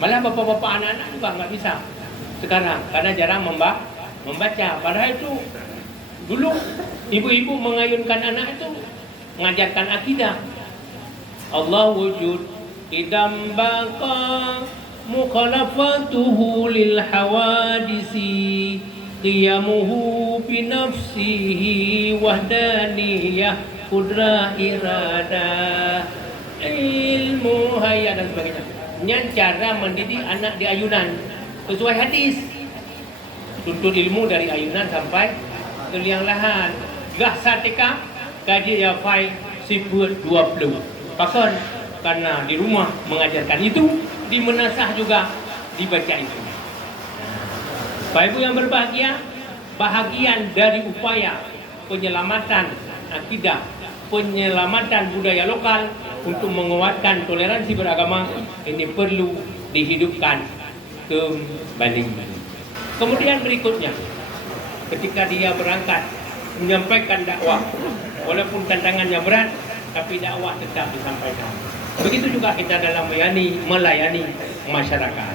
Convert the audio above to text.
Malah bapak-bapak anak-anak juga nggak bisa sekarang karena jarang membaca. Padahal itu dulu ibu-ibu mengayunkan anak itu mengajarkan akidah. Allah wujud idam baqa mukhalafatuhu lil hawadisi qiyamuhu bi nafsihi wahdaniyah qudrah iradah ilmu hayat dan sebagainya. Dengan cara mendidik anak di ayunan sesuai hadis. Tuntut ilmu dari ayunan sampai ke liang lahat. Gah satika kaji ya fai siput 20. Pasal karena di rumah mengajarkan itu, di menasah juga dibaca itu. Bapak Ibu yang berbahagia, bahagian dari upaya penyelamatan akidah, penyelamatan budaya lokal untuk menguatkan toleransi beragama ini perlu dihidupkan kembali. Kemudian berikutnya, ketika dia berangkat menyampaikan dakwah, walaupun tantangannya berat, tapi dakwah tetap disampaikan. Begitu juga kita dalam melayani masyarakat.